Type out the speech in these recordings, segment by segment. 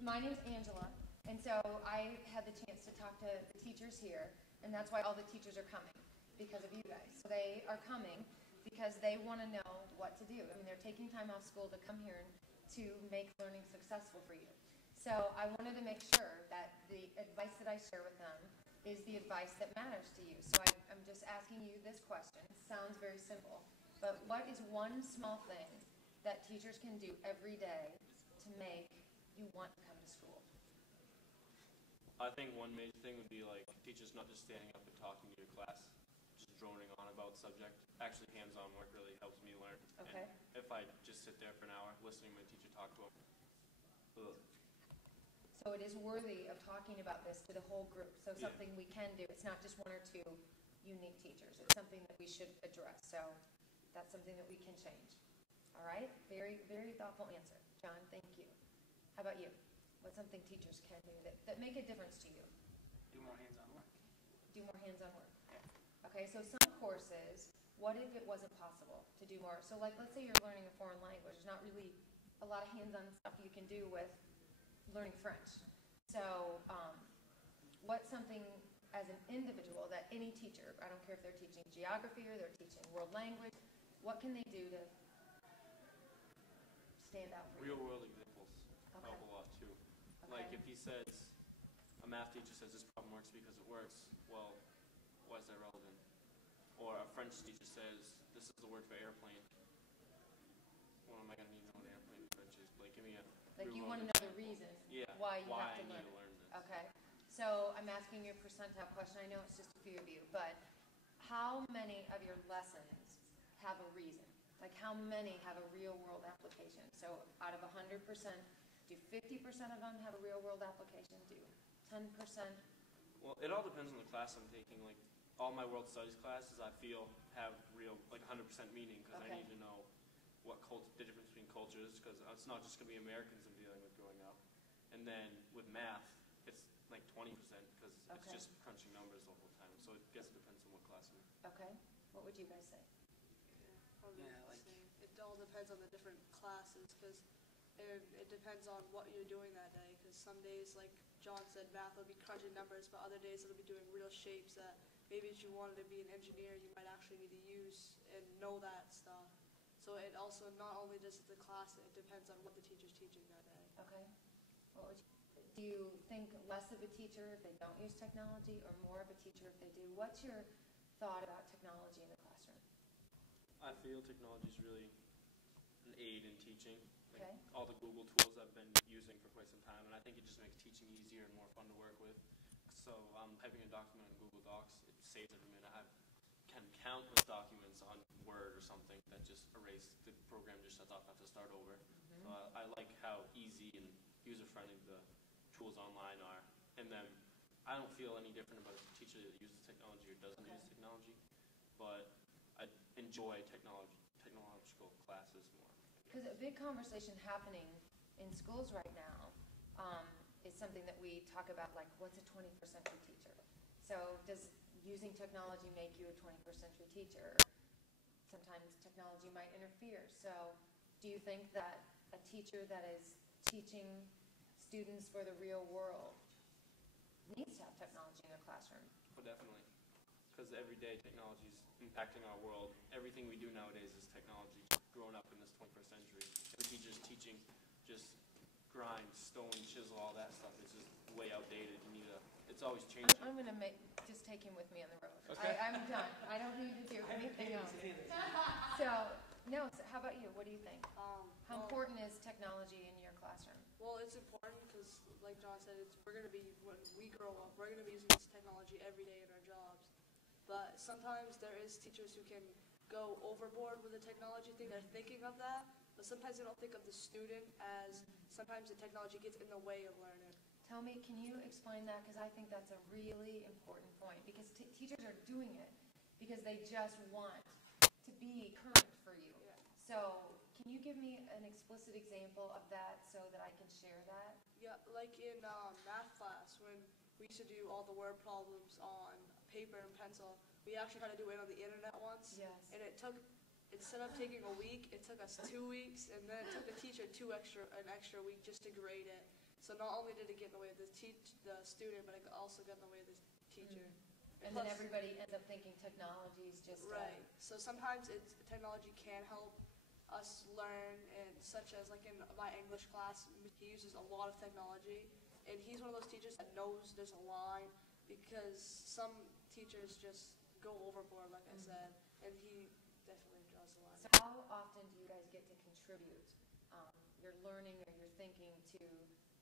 my name is Angela, and so I had the chance to talk to the teachers here, and that's why all the teachers are coming, because of you guys. So they are coming because they want to know what to do. I mean, they're taking time off school to come here to make learning successful for you. So I wanted to make sure that the advice that I share with them is the advice that matters to you. So I'm just asking you this question. It sounds very simple, but what is one small thing that teachers can do every day to make you want to come to school? I think one major thing would be like teachers not just standing up and talking to your class, just droning on about subject. Actually, hands-on work really helps me learn. Okay. And if I just sit there for an hour listening to my teacher talk to them. So it is worthy of talking about this to the whole group. So something we can do. It's not just one or two unique teachers. It's something that we should address. So that's something that we can change. All right? Very, very thoughtful answer. John, thank you. How about you? What's something teachers can do that make a difference to you? Do more hands-on work. Do more hands-on work. Okay, so some courses, what if it wasn't possible to do more? So like, let's say you're learning a foreign language. There's not really a lot of hands-on stuff you can do with learning French. So what's something as an individual that any teacher, I don't care if they're teaching geography or they're teaching world language, what can they do to stand out for you? Real-world examples help a lot too. Like if he says, a math teacher says this problem works because it works, well, why is that relevant? Or a French teacher says, this is the word for airplane. Well, am I going to need to know what an airplane in French is? Like, give me a like you want to know the reason why you have to learn this. Okay. So I'm asking you a percentile question. I know it's just a few of you, but how many of your lessons have a reason? Like how many have a real-world application? So out of 100%, do 50% of them have a real-world application? Do 10%? Well, it all depends on the class I'm taking. Like all my world studies classes, I feel have real, like 100% meaning because I need to know what the difference between cultures, because it's not just going to be Americans I'm dealing with growing up. And then with math, it's like 20% because it's just crunching numbers the whole time. So I guess it depends on what class I'm in. Okay. What would you guys say? It all depends on the different classes because it depends on what you're doing that day. Because some days, like John said, math will be crunching numbers, but other days it'll be doing real shapes that maybe if you wanted to be an engineer, you might actually need to use and know that stuff. So it also, not only does the class, it depends on what the teacher's teaching that day. Okay. Do you think less of a teacher if they don't use technology or more of a teacher if they do? What's your thought about technology in the classroom? I feel technology is really an aid in teaching. Like all the Google tools I've been using for quite some time, and I think it just makes teaching easier and more fun to work with. So typing a document in Google Docs, it saves every minute. I can countless documents on Word or something that just erase, the program just shuts off, I have to start over. So I like how easy and user-friendly the tools online are. And then I don't feel any different about a teacher that uses technology or doesn't use technology, but I enjoy technological classes more. Because a big conversation happening in schools right now is something that we talk about, like what's a 21st century teacher? So does using technology make you a 21st century teacher? Sometimes technology might interfere. So do you think that a teacher that is teaching students for the real world needs to have technology in their classroom? Oh, definitely. Because every day technology is impacting our world. Everything we do nowadays is technology. Growing up in this 21st century, if a teacher's teaching just grind, stone, chisel, all that stuff is just way outdated. You need it's always changing. I'm going to just take him with me on the road. Okay. I'm done. I don't need to do anything else. So how about you? What do you think? How important is technology in your classroom? Well, it's important because, like John said, we're going to be, when we grow up, we're going to be using this technology every day in our jobs. But sometimes there is teachers who can go overboard with the technology thing. They're thinking of that, but sometimes they don't think of the student as sometimes the technology gets in the way of learning. Tell me, can you explain that? Because I think that's a really important point. Because teachers are doing it because they just want to be current for you. Yeah. So can you give me an explicit example of that so that I can share that? Yeah, like in math class when we used to do all the word problems on paper and pencil, we actually had to do it on the internet once. Yes. And it took, instead of taking a week, it took us 2 weeks, and then it took the teacher an extra week just to grade it. So So not only did it get in the way of the student, but it also got in the way of the teacher. And then everybody ends up thinking technology is just right. So sometimes technology can help us learn, and such as like in my English class, he uses a lot of technology, and he's one of those teachers that knows there's a line, because some teachers just go overboard, like I said, and he definitely draws the line. So how often do you guys get to contribute your learning or your thinking to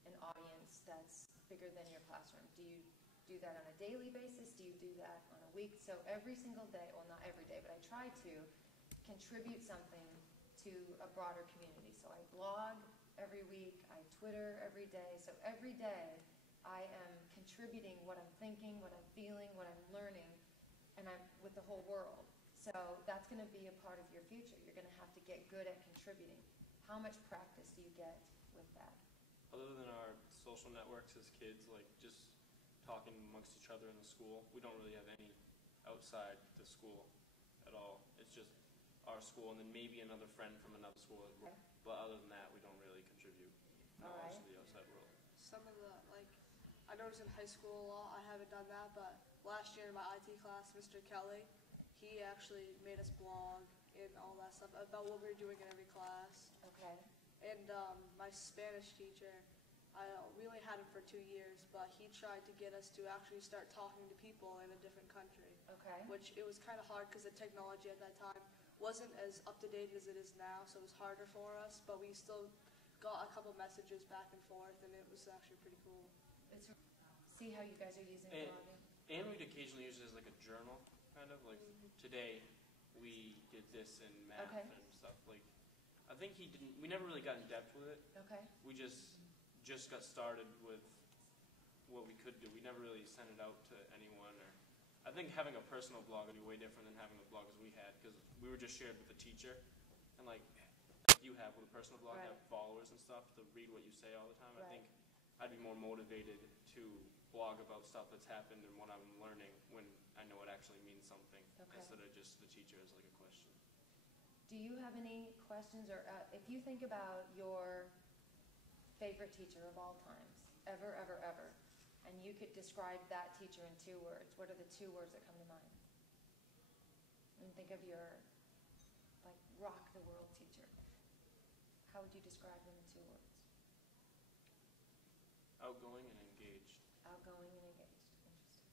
an audience that's bigger than your classroom? Do you do that on a daily basis? Do you do that on a week? So every single day, well, not every day, but I try to contribute something to a broader community. So I blog every week, I Twitter every day. So every day I am contributing what I'm thinking, what I'm feeling, what I'm learning, and I'm with the whole world. So that's going to be a part of your future. You're going to have to get good at contributing. How much practice do you get with that? Other than our social networks as kids, like just talking amongst each other in the school, we don't really have any outside the school at all. It's just our school and then maybe another friend from another school. Okay. But other than that, we don't really contribute knowledge to the outside world. Some of the, like, I noticed in high school a lot, I haven't done that, but last year in my IT class, Mr. Kelly, he actually made us blog and all that stuff about what we were doing in every class. Okay. And my Spanish teacher, we only had him for 2 years, but he tried to get us to actually start talking to people in a different country. Okay. Which it was kind of hard because the technology at that time wasn't as up-to-date as it is now, so it was harder for us, but we still got a couple messages back and forth, and it was actually pretty cool. See how you guys are using blogging? And we'd occasionally use it as like a journal, kind of like today we did this in math and stuff. Like I think we never really got in depth with it. Okay. We just got started with what we could do. We never really sent it out to anyone. Or I think having a personal blog would be way different than having the blog as we had, because we were just shared with the teacher, and like you have with a personal blog, have followers and stuff to read what you say all the time. I think I'd be more motivated to blog about stuff that's happened and what I'm learning when I know it actually means something, instead of just the teacher as like a question. Do you have any questions, or if you think about your favorite teacher of all times, ever, and you could describe that teacher in 2 words, what are the 2 words that come to mind? And think of your, like, rock the world teacher. How would you describe them in 2 words? Outgoing and engaged. Outgoing and engaged. Interesting.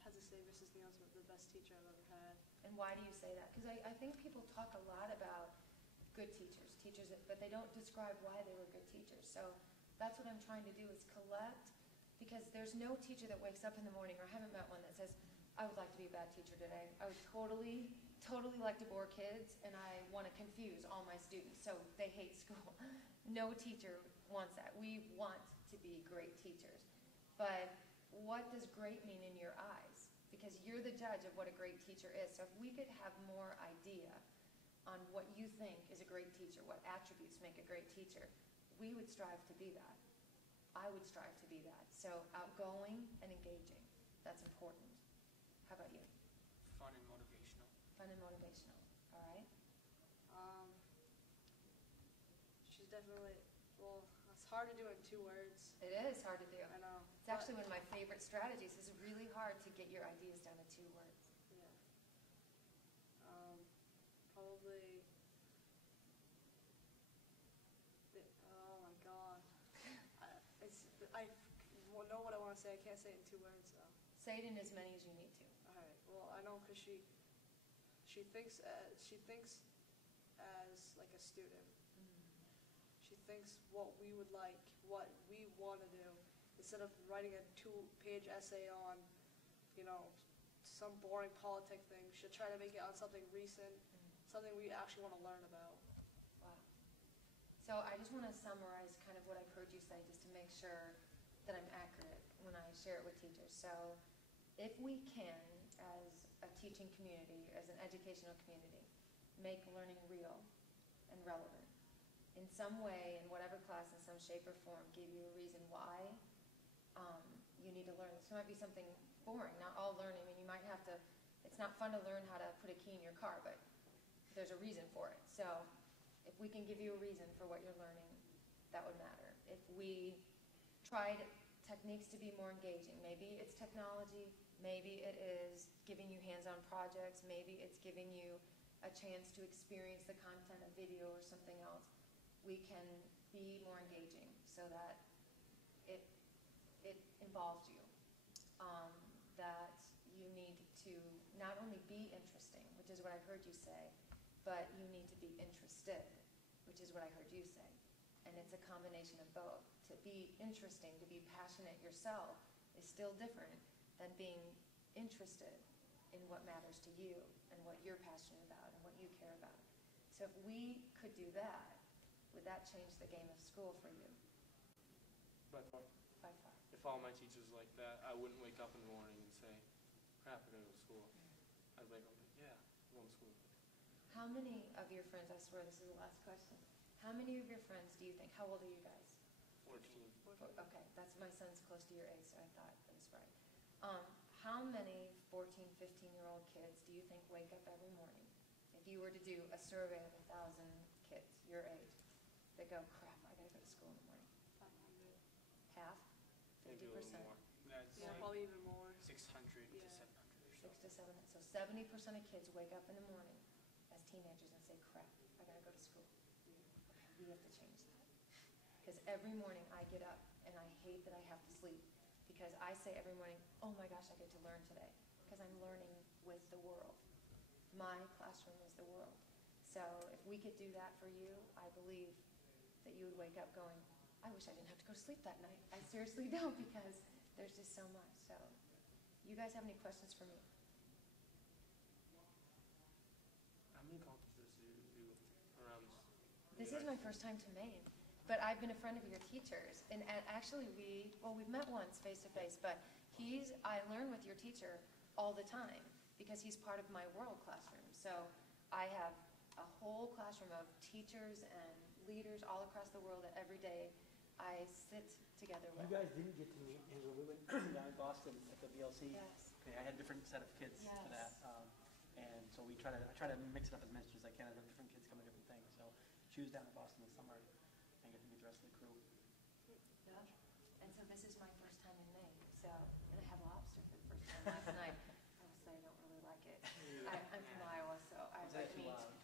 Has to say Mrs. Neal's the best teacher I've ever had. And why do you say that? Because I think people talk a lot about good teachers, but they don't describe why they were good teachers. So that's what I'm trying to do, is collect, because there's no teacher that wakes up in the morning, or I haven't met one that says, I would like to be a bad teacher today. I would totally like to bore kids, and I want to confuse all my students, so they hate school. No teacher wants that. We want to be great teachers. But what does great mean in your eyes? Because you're the judge of what a great teacher is. So if we could have more idea on what you think is a great teacher, what attributes make a great teacher, we would strive to be that. I would strive to be that. So outgoing and engaging, that's important. How about you? Fun and motivational. Fun and motivational, all right? She's definitely, well, it's hard to do in 2 words. It is hard to do. I know. It's actually one of my favorite strategies. It's really hard to get your ideas down to 2 words. Yeah. Probably, oh my God. I know what I want to say. I can't say it in 2 words, though. Say it in as many as you need to. All right. Well, I know because she thinks as like a student. She thinks what we would like, what we want to do, instead of writing a 2-page essay on, some boring politic thing. She'll try to make it on something recent, something we actually want to learn about. Wow. So I just want to summarize kind of what I've heard you say, just to make sure that I'm accurate when I share it with teachers. So if we can, as a teaching community, as an educational community, make learning real and relevant, in some way, in whatever class, in some shape or form, give you a reason why you need to learn. This might be something boring, not all learning. I mean, you might have to, it's not fun to learn how to put a key in your car, but there's a reason for it. So if If we can give you a reason for what you're learning, that would matter. If we tried techniques to be more engaging, maybe it's technology, maybe it is giving you hands-on projects, maybe it's giving you a chance to experience the content of video or something else, we can be more engaging so that it involves you. That you need to not only be interesting, which is what I heard you say, but you need to be interested, which is what I heard you say. And it's a combination of both. To be interesting, to be passionate yourself is still different than being interested in what matters to you and what you're passionate about and what you care about. So if we could do that, would that change the game of school for you? By far. By far. If all my teachers like that, I wouldn't wake up in the morning and say, crap, I gotta go to school. I'd wake up and be, yeah, I'm going to school. How many of your friends, I swear this is the last question, how many of your friends do you think, how old are you guys? 14. Okay, that's my son's close to your age, so I thought that was right. How many 14, 15-year-old kids do you think wake up every morning? If you were to do a survey of 1,000 kids your age, they go, crap, I gotta go to school in the morning. 500. Half? Maybe a 50%? little more. That's Yeah, probably even more. 600 to Yeah. 700 or 6 so. to 7. So 70% of kids wake up in the morning as teenagers and say, crap, I gotta go to school. Okay, we have to change that. Because every morning I get up and I hate that I have to sleep. Because I say every morning, oh my gosh, I get to learn today. Because I'm learning with the world. My classroom is the world. So if we could do that for you, I believe that you would wake up going, I wish I didn't have to go to sleep that night. I seriously don't, because there's just so much. So you guys have any questions for me? How many conferences do you do around? This is my first time to Maine, but I've been a friend of your teacher's, and actually we've met once face to face, but I learn with your teacher all the time because he's part of my world classroom. So I have a whole classroom of teachers and leaders all across the world that every day I sit together with. You guys didn't get to meet Angela. We went down in Boston at the BLC. Yes. Okay, I had a different set of kids for that. Yes. And so I try to mix it up as much as I can. I have different kids coming to different things. So she was down in Boston this summer and get to meet the rest of the crew. Yeah. And so this is my first time in Maine. So, and I had lobster for the first time last night. I will say I don't really like it. I'm from Iowa, so I Was like that too meat. loud?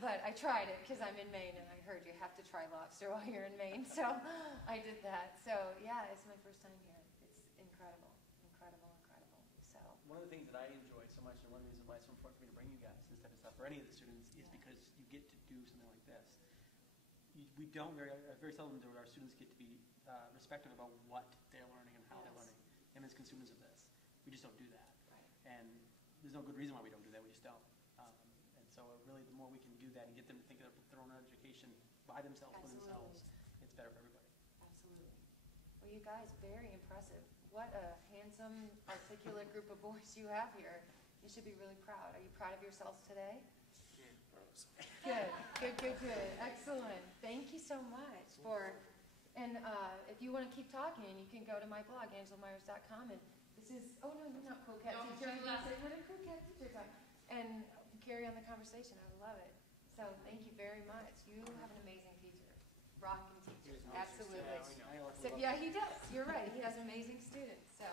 But I tried it because I'm in Maine, and I heard you have to try lobster while you're in Maine. So I did that. So yeah, it's my first time here. It's incredible, incredible, incredible. So One of the things that I enjoy so much, and one of the reasons why it's so important for me to bring you guys this type of stuff, or any of the students, is because you get to do something like this. We don't very seldom do it. Our students get to be respectful about what they're learning and how they're learning, and as consumers of this, we just don't do that. right. And there's no good reason why we don't do that. We just don't. And so really, the more we can do that and get them to think of their own education by themselves, for Absolutely. themselves, it's better for everybody. Absolutely. Well, you guys, very impressive. What a handsome, articulate group of boys you have here. You should be really proud. Are you proud of yourselves today? Yeah. Good. Excellent. Thank you so much for, and if you want to keep talking, you can go to my blog, angelamaiers.com, and this is, oh no, you're not cool cat teacher. I was gonna say, what a cool cat teacher time. And carry on the conversation. I would love it. So thank you very much. You have an amazing teacher. Rocking teacher. Absolutely. I know. So yeah, he does. You're right. He has amazing students. So